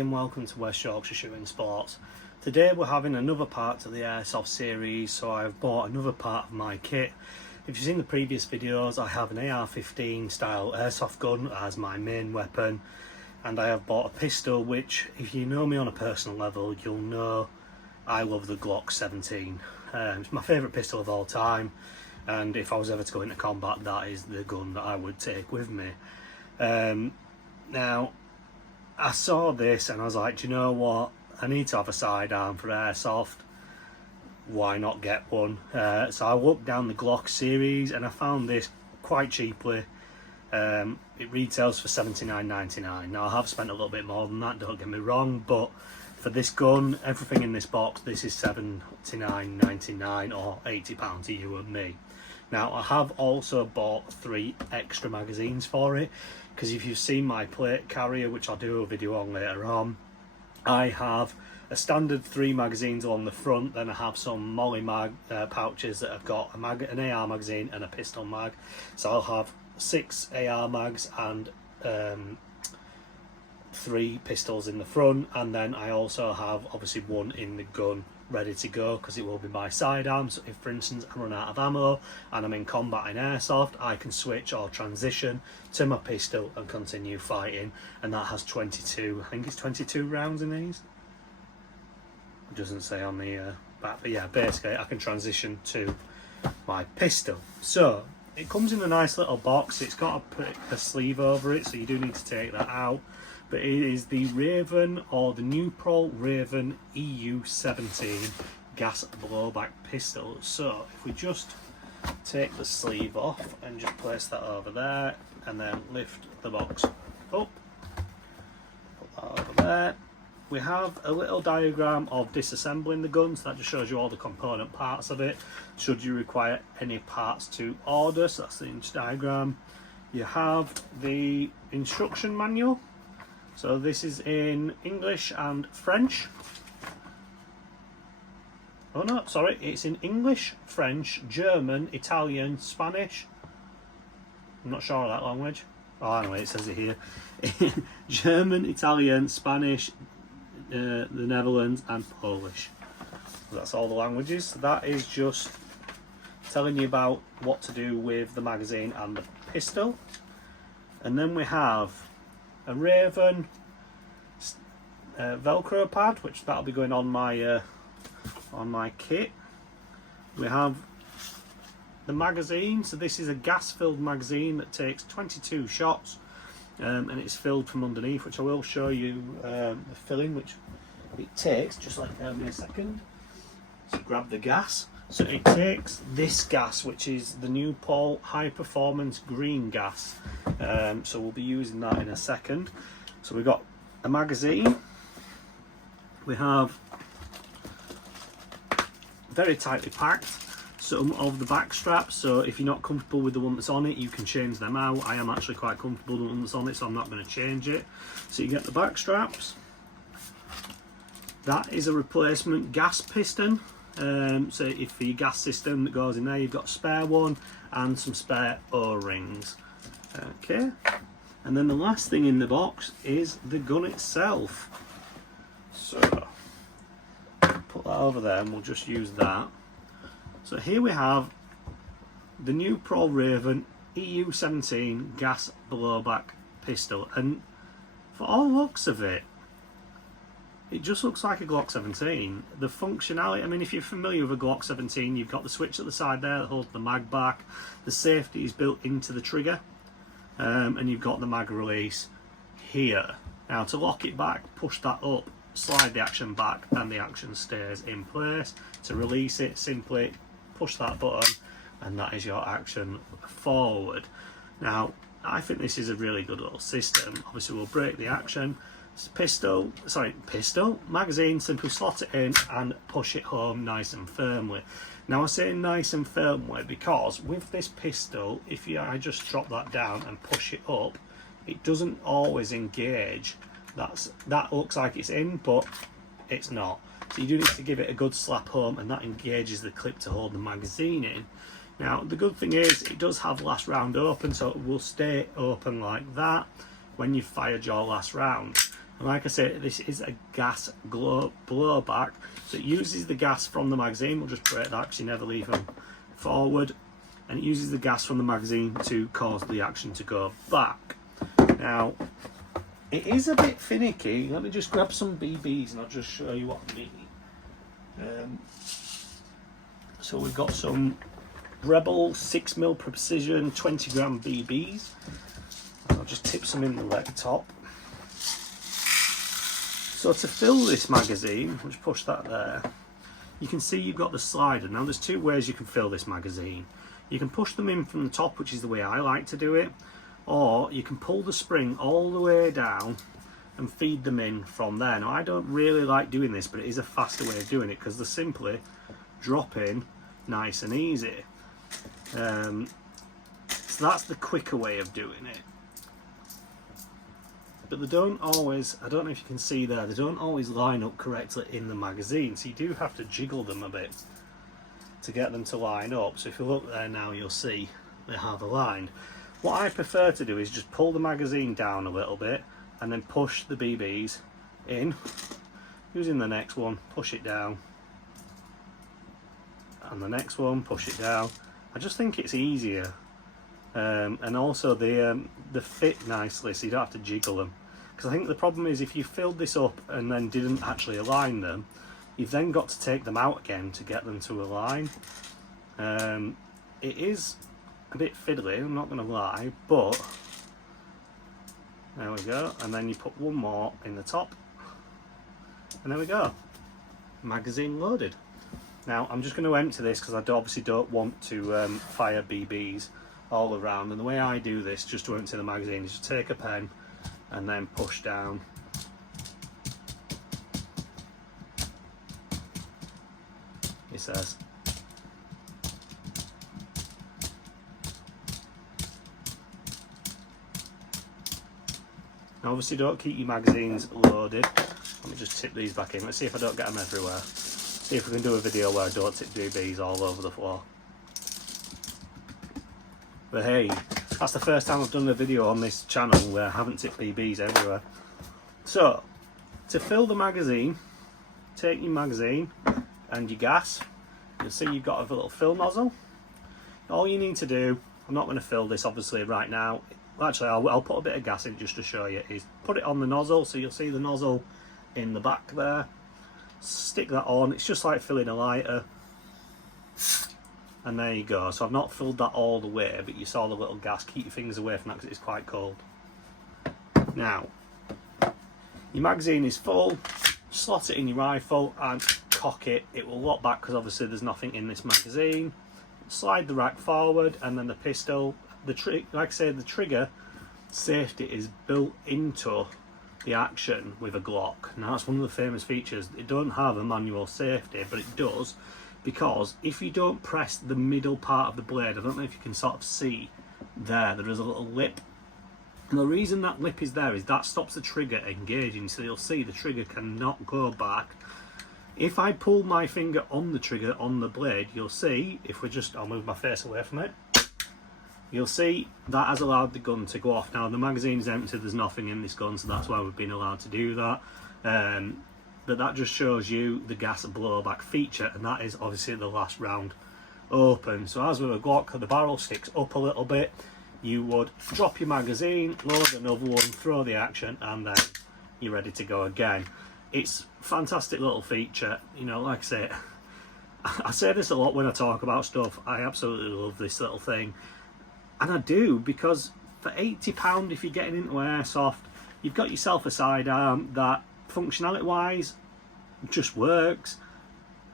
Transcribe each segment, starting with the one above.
and welcome to West Yorkshire Shooting Sports. Today we're having another part to the Airsoft series, so I've bought another part of my kit. If you've seen the previous videos, I have an AR-15 style Airsoft gun as my main weapon, and I have bought a pistol which, if you know me on a personal level, you'll know I love the Glock 17. It's my favourite pistol of all time, and if I was ever to go into combat, that is the gun that I would take with me. Now, I saw this and I was like, do you know what? I need to have a sidearm for Airsoft. Why not get one? So I looked down the Glock series and I found this quite cheaply. It retails for £79.99. Now I have spent a little bit more than that, don't get me wrong, but for this gun, everything in this box, this is £79.99 or £80 to you and me. Now I have also bought 3 extra magazines for it, because if you've seen my plate carrier, which I'll do a video on later on, I have a standard 3 magazines along the front, then I have some Molly mag pouches that have got an AR magazine and a pistol mag. So I'll have 6 AR mags and 3 pistols in the front, and then I also have obviously 1 in the gun ready to go, because it will be my sidearm. So if, for instance, I run out of ammo and I'm in combat in Airsoft, I can switch or transition to my pistol and continue fighting, and that has 22, I think it's 22 rounds in these. It doesn't say on the back, but yeah, basically I can transition to my pistol. So it comes in a nice little box. It's got a sleeve over it, so you do need to take that out. But it is the Raven, or the Nuprol Raven EU17 Gas blowback pistol. So if we just take the sleeve off and just place that over there, and then lift the box up, put that over there. We have a little diagram of disassembling the gun, so that just shows you all the component parts of it, should you require any parts to order. So that's the inch diagram. You have the instruction manual. So this is in English and French. Oh no, sorry, it's in English, French, German, Italian, Spanish. I'm not sure of that language. Oh, anyway, it says it here. German, Italian, Spanish, the Netherlands, and Polish. So that's all the languages. So that is just telling you about what to do with the magazine and the pistol. And then we have a Raven Velcro pad, which that'll be going on my kit. We have the magazine. So this is a gas-filled magazine that takes 22 shots, and it's filled from underneath, which I will show you the filling, which it takes. Just like give me a second. So grab the gas. So it takes this gas, which is the Nuprol High Performance Green Gas. So we'll be using that in a second. So we've got a magazine. We have very tightly packed some of the back straps. So if you're not comfortable with the one that's on it, you can change them out. I am actually quite comfortable with the one that's on it, so I'm not going to change it. So you get the back straps. That is a replacement gas piston. So if for your gas system that goes in there, you've got a spare one and some spare O-rings. Okay, and then the last thing in the box is the gun itself. So put that over there and we'll just use that. So here we have the Nuprol Raven EU17 Gas blowback pistol, and for all looks of it, it just looks like a Glock 17. The functionality, I mean, if you're familiar with a Glock 17, you've got the switch at the side there that holds the mag back. The safety is built into the trigger, and you've got the mag release here. Now to lock it back, push that up, slide the action back, and the action stays in place. To release it, simply push that button, and that is your action forward. Now, I think this is a really good little system. Obviously, we'll break the action. Pistol, magazine, simply slot it in and push it home nice and firmly. Now I say nice and firmly because with this pistol, if I just drop that down and push it up, it doesn't always engage. That looks like it's in, but it's not. So you do need to give it a good slap home, and that engages the clip to hold the magazine in. Now the good thing is it does have last round open, so it will stay open like that when you've fired your last round. And like I said, this is a gas blowback, so it uses the gas from the magazine. We'll just break that because you never leave them forward. And it uses the gas from the magazine to cause the action to go back. Now, it is a bit finicky. Let me just grab some BBs and I'll just show you what I mean. So we've got some Rebel 6mm precision 20g BBs. I'll just tip some in the leg top. So to fill this magazine, I'll just push that there. You can see you've got the slider. Now there's two ways you can fill this magazine. You can push them in from the top, which is the way I like to do it, or you can pull the spring all the way down and feed them in from there. Now I don't really like doing this, but it is a faster way of doing it because they simply drop in nice and easy. So that's the quicker way of doing it. But they don't always, I don't know if you can see there, they don't always line up correctly in the magazine, so you do have to jiggle them a bit to get them to line up. So if you look there now, you'll see they have aligned. What I prefer to do is just pull the magazine down a little bit and then push the BBs in. Using the next one, push it down, and the next one, push it down. I just think it's easier, and also they fit nicely, so you don't have to jiggle them. Because I think the problem is if you filled this up and then didn't actually align them, you've then got to take them out again to get them to align. It is a bit fiddly, I'm not going to lie, but there we go. And then you put one more in the top, and there we go. Magazine loaded. Now I'm just going to empty this because I obviously don't want to fire BBs all around, and the way I do this just to empty the magazine is just take a pen and then push down. It says. Now obviously don't keep your magazines loaded. Let me just tip these back in. Let's see if I don't get them everywhere. See if we can do a video where I don't tip BBs all over the floor. But hey, that's the first time I've done a video on this channel where I haven't tipped BBs everywhere. So, to fill the magazine, take your magazine and your gas. You'll see you've got a little fill nozzle. All you need to do, I'm not going to fill this obviously right now. Actually, I'll put a bit of gas in just to show you, is put it on the nozzle. So you'll see the nozzle in the back there. Stick that on. It's just like filling a lighter. And there you go. So I've not filled that all the way, but you saw the little gas. Keep your fingers away from that because it's quite cold. Now, your magazine is full. Slot it in your rifle and cock it. It will lock back because obviously there's nothing in this magazine. Slide the rack forward, and then the pistol. Like I say, the trigger safety is built into the action with a Glock. Now that's one of the famous features. It don't have a manual safety, but it does, because if you don't press the middle part of the blade, I don't know if you can sort of see there is a little lip. And the reason that lip is there is that stops the trigger engaging, so you'll see the trigger cannot go back. If I pull my finger on the trigger on the blade, you'll see, if we just, I'll move my face away from it, you'll see that has allowed the gun to go off. Now the magazine is empty, there's nothing in this gun, so that's why we've been allowed to do that. But that just shows you the gas blowback feature, and that is obviously the last round open. So as with a Glock, the barrel sticks up a little bit. You would drop your magazine, load another one, throw the action, and then you're ready to go again. It's a fantastic little feature. You know, like I say this a lot when I talk about stuff. I absolutely love this little thing. And I do, because for £80 if you're getting into Airsoft, you've got yourself a sidearm that functionality wise just works,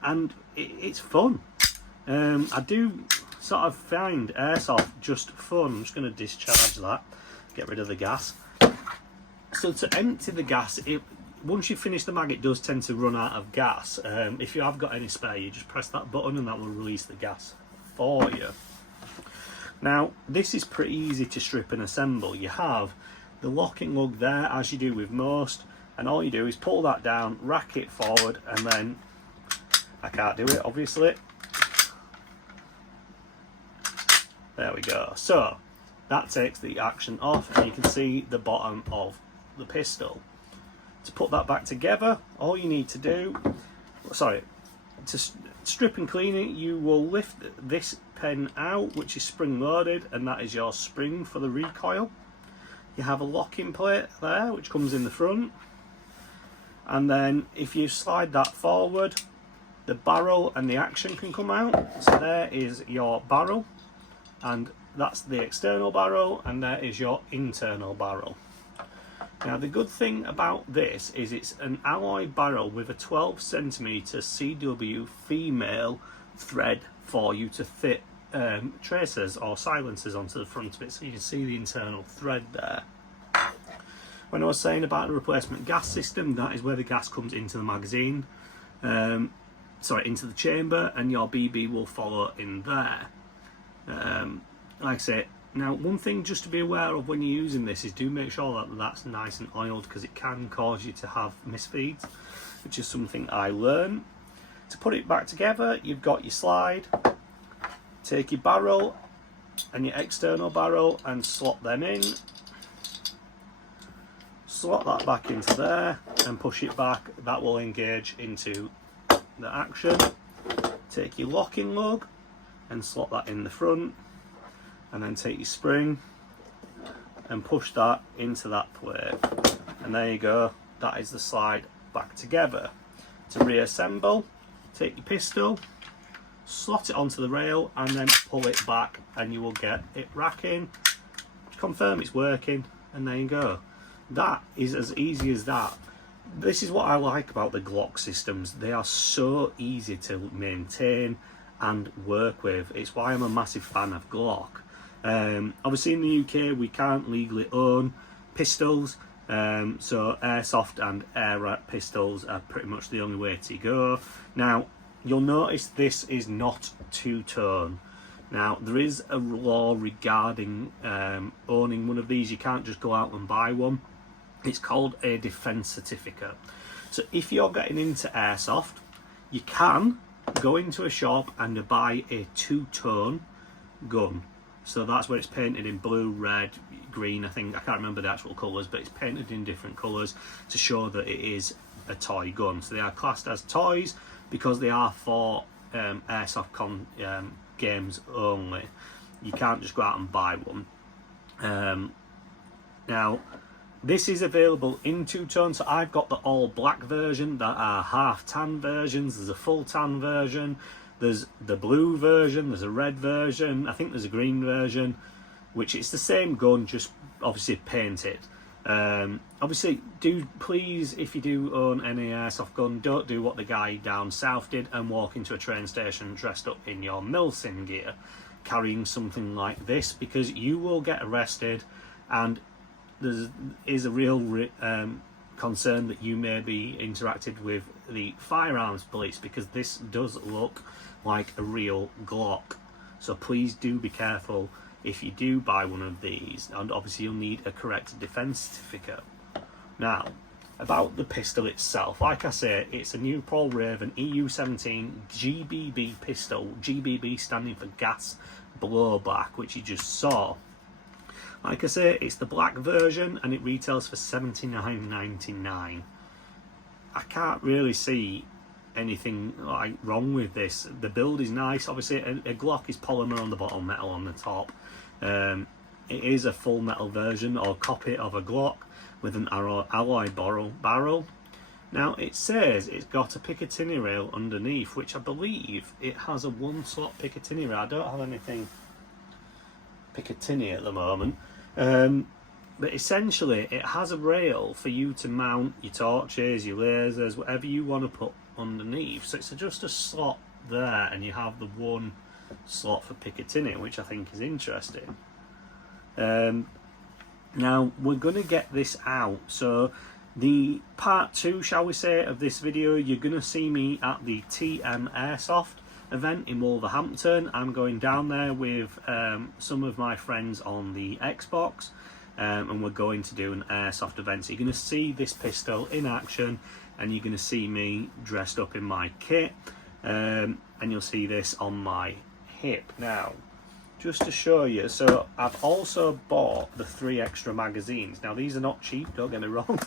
and it's fun. I do sort of find Airsoft just fun. I'm just going to discharge that, get rid of the gas. So to empty the gas, once you finish the mag, it does tend to run out of gas. If you have got any spare, you just press that button and that will release the gas for you. Now this is pretty easy to strip and assemble. You have the locking lug there, as you do with most, and all you do is pull that down, rack it forward, and then I can't do it obviously. There we go. So that takes the action off, and you can see the bottom of the pistol. To put that back together, all you need to do, to strip and clean it, you will lift this pen out, which is spring loaded, and that is your spring for the recoil. You have a locking plate there which comes in the front, and then if you slide that forward, the barrel and the action can come out. So there is your barrel, and that's the external barrel, and there is your internal barrel. Now the good thing about this is it's an alloy barrel with a 12cm CW female thread for you to fit tracers or silencers onto the front of it, so you can see the internal thread there. When I was saying about the replacement gas system, that is where the gas comes into the magazine, into the chamber, and your BB will follow in there. Like I say, now one thing just to be aware of when you're using this is do make sure that that's nice and oiled, because it can cause you to have misfeeds, which is something I learned. To put it back together, you've got your slide, take your barrel and your external barrel and slot them in, slot that back into there and push it back. That will engage into the action. Take your locking lug and slot that in the front, and then take your spring and push that into that plate, and there you go, that is the slide back together. To reassemble, take your pistol, slot it onto the rail and then pull it back, and you will get it racking, confirm it's working, and there you go. That is as easy as that. This is what I like about the Glock systems, they are so easy to maintain and work with. It's why I'm a massive fan of Glock. Obviously in the UK we can't legally own pistols, so airsoft and air pistols are pretty much the only way to go. Now you'll notice this is not two-tone. Now there is a law regarding owning one of these. You can't just go out and buy one. It's called a defence certificate. So if you're getting into airsoft, you can go into a shop and buy a two-tone gun. So that's where it's painted in blue, red, green, I can't remember the actual colours, but it's painted in different colours to show that it is a toy gun. So they are classed as toys because they are for airsoft games only. You can't just go out and buy one. Now this is available in two-tone, so I've got the all black version, there are half tan versions, there's a full tan version, there's the blue version, there's a red version, I think there's a green version, which it's the same gun, just obviously painted. Obviously, please, if you do own any airsoft gun, don't do what the guy down south did and walk into a train station dressed up in your Milsim gear, carrying something like this, because you will get arrested, and there is a real concern that you may be interacted with the firearms police, because this does look like a real Glock. So please do be careful if you do buy one of these, and obviously you'll need a correct defence certificate. Now about the pistol itself, like I say, it's a Nuprol Raven EU17 GBB pistol, GBB standing for gas blowback, which you just saw. Like I say, it's the black version and it retails for $79.99. I can't really see anything like wrong with this. The build is nice. Obviously a Glock is polymer on the bottom, metal on the top. It is a full metal version or copy of a Glock with an alloy barrel. Now it says it's got a Picatinny rail underneath, which I believe it has a one slot Picatinny rail. I don't have anything Picatinny at the moment, but essentially it has a rail for you to mount your torches, your lasers, whatever you want to put underneath. So it's just a slot there, and you have the one slot for Picatinny, which I think is interesting. Now we're going to get this out, so the part 2, shall we say, of this video, you're going to see me at the TM Airsoft event in Wolverhampton. I'm going down there with some of my friends on the Xbox, and we're going to do an airsoft event. So you're going to see this pistol in action, and you're going to see me dressed up in my kit, and you'll see this on my hip. Now just to show you, so I've also bought the 3 extra magazines. Now these are not cheap, don't get me wrong,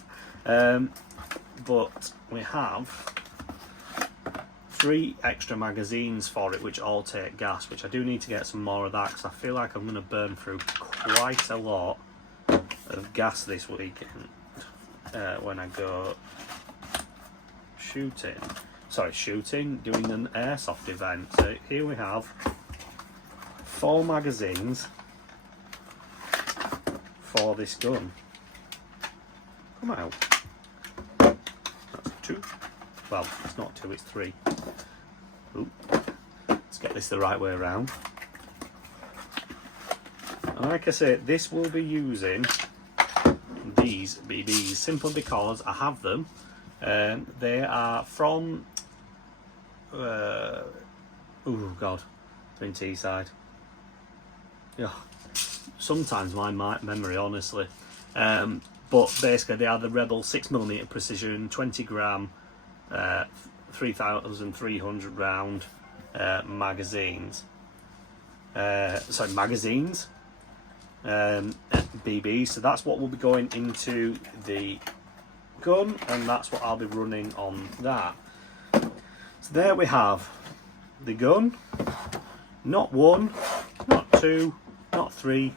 but we have 3 extra magazines for it, which all take gas, which I do need to get some more of that, because I feel like I'm going to burn through quite a lot of gas this weekend when I go doing an airsoft event. So here we have 4 magazines for this gun. Come out. That's 2. Well, it's not 2, it's 3. Ooh. Let's get this the right way around. And like I say, this will be using these BBs simply because I have them. They are from oh god, Twin Teesside. Yeah, sometimes my memory, honestly. But basically, they are the Rebel 6mm precision, 20 gram, 3,300 round magazines. Magazines. BB. So that's what will be going into the gun, and that's what I'll be running on that. So there we have the gun. Not 1, not 2, not 3,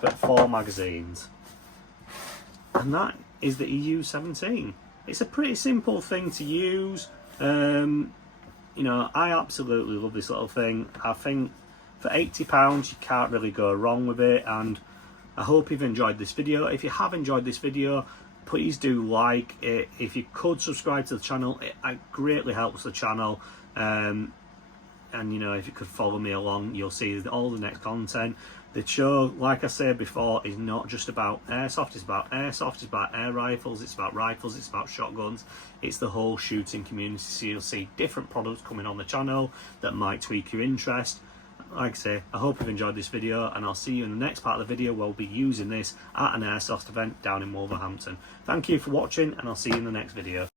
but 4 magazines. And that is the EU17. It's a pretty simple thing to use. You know, I absolutely love this little thing. I think for £80 you can't really go wrong with it, and I hope you've enjoyed this video. If you have enjoyed this video, please do like it. If you could subscribe to the channel, it greatly helps the channel. And you know, if you could follow me along, you'll see all the next content. The show, like I said before, is not just about airsoft. It's about airsoft, it's about air rifles, it's about rifles, it's about shotguns. It's the whole shooting community. So you'll see different products coming on the channel that might tweak your interest. Like I say, I hope you've enjoyed this video, and I'll see you in the next part of the video where we'll be using this at an airsoft event down in Wolverhampton. Thank you for watching, and I'll see you in the next video.